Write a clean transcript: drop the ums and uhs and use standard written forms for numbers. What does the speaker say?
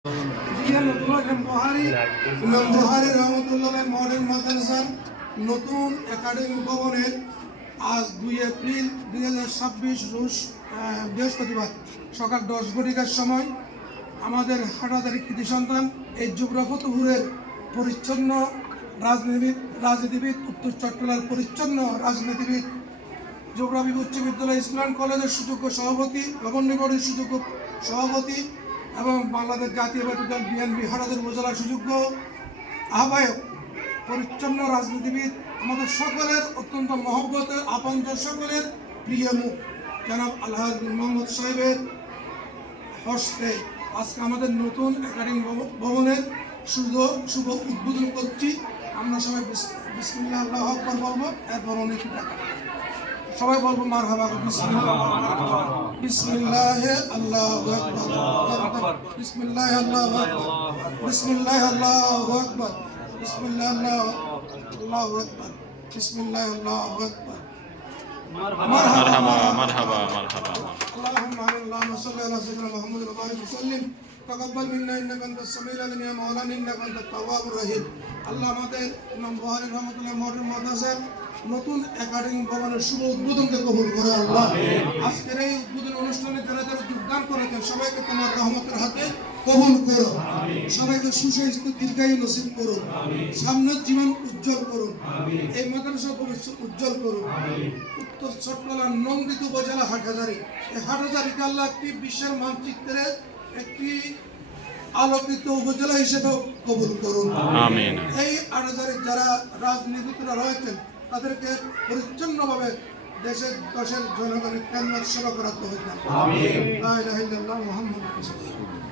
ইমাম বুখারী রহমতুল্লাহ মডার্ন মাদ্রাসার নতুন একাডেমিক ভবনের আজ 2 এপ্রিল 2026 রোজ বৃহস্পতিবার সকাল 10 ঘটিকার সময় আমাদের হাটাদারি কৃতি সন্তান এই জুবরা ফতুপুরের পরিচ্ছন্ন রাজনীতিবিদ উত্তর চট্টগ্রামের পরিচ্ছন্ন রাজনীতিবিদ জুবরা উচ্চ বিদ্যালয় ইসলাম কলেজের সুযোগ্য সভাপতি গভর্নিং বডির সুযোগ্য সভাপতি এবং বাংলাদেশ জাতীয়তাবাদী দল বিএনপি হাটাজারি উপজেলার সুযোগ্য আহ্বায়ক পরিচ্ছন্ন রাজনীতিবিদ আমাদের সকলের অত্যন্ত মহব্বতের আপনজন সকলের প্রিয় মুখ জনাব আলহাজ মোহাম্মদ সাহেবের হস্তে আজকে আমাদের নতুন একাডেমিক ভবনের শুভ উদ্বোধন করছি। আমরা সবাই বিসমিল্লাহ আল্লাহু আকবার বলবো, এরপর অনেক টাকা সবাই বলবো মারহাবা বিসমিল্লাহ আল্লাহু আকবার বিসমিল্লাহ আল্লাহু আকবার বিসমিল্লাহ আল্লাহু আকবার বিসমিল্লাহ আল্লাহু আকবার বিসমিল্লাহ আল্লাহু আকবার মারহাবা মারহাবা মারহাবা আল্লাহুম্মা সাল্লি আলা সাইয়্যিদিনা মুহাম্মাদ ওয়া বারিক ওয়া সাল্লিম তাকাব্বাল মিন্না ইন্নাকা আনতাস সামিউল আলিম ইয়া মাওলানা ইন্নাকা আনতাত তাওয়াবুর রহিম। আল্লাহ আমাদের ইমাম বুখারী রহমাতুল্লাহ মডার্ন মাদ্রাসার নতুন একাডেমিক ভবনের শুভ উদ্বোধনকে কবুল করে আল্লাহ। আজকের এই উদ্বোধন অনুষ্ঠানে যারা যারা যোগদান করেছেন সবাইকে তোমার রহমতের হাতে কবুল করো, সবাইকে সুস্বাস্থ্য দীর্ঘায়ু নসিব করো, সামনের জীবন উজ্জ্বল করুন, এই মাদ্রাসার ভবিষ্যৎ উজ্জ্বল করুন। উত্তর চট্টগ্রাম নন্দিত উপজেলা হাটহাজারী, এই হাটহাজারীকে আল্লাহ একটি বিশ্বের মানচিত্রে একটি আলোকিত উপজেলা হিসেবে কবুল করুন। আমিন। এই হাটহাজারীর যারা রাজনীতিবিদরা রয়েছেন তাদেরকে পরিচ্ছন্নভাবে দেশের জনগণের খেদমত সেবা করাতে হবে। আমিন। লা ইলাহা ইল্লাল্লাহ মুহাম্মাদুর রাসূলুল্লাহ।